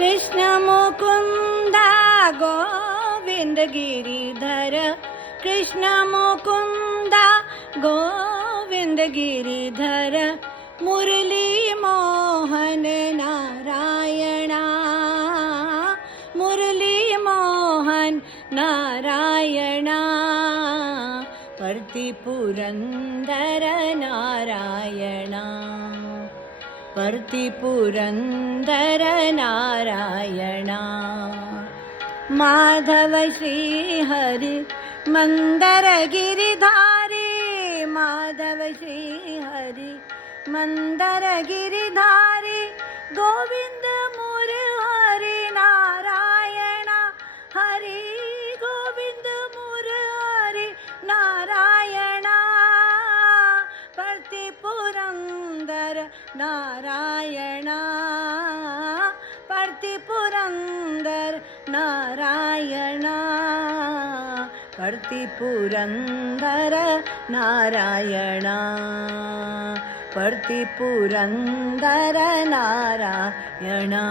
कृष्ण मुकुंद गोविंद गिरिधर, कृष्ण मुकुंद गोविंद गिरिधर, मुरली मोहन नारायणा, मुरली मोहन नारायणा, पर्ति पुरंदर नारायणा, पर्ति पुरंदर नारायणा। माधव श्री हरि मंदर गिरिधारी, माधव श्री हरि मंदर गिरिधारी, गोविंद मुरहरि नारायणा, हरि गोविंद मुरहरि नारायणा, पर्ति पुरंदर नारायणा, पर्ति पुरंदर नारायणा, पर्ति पुरंदर नारायणा, पर्ति पुरंदर नारायणा।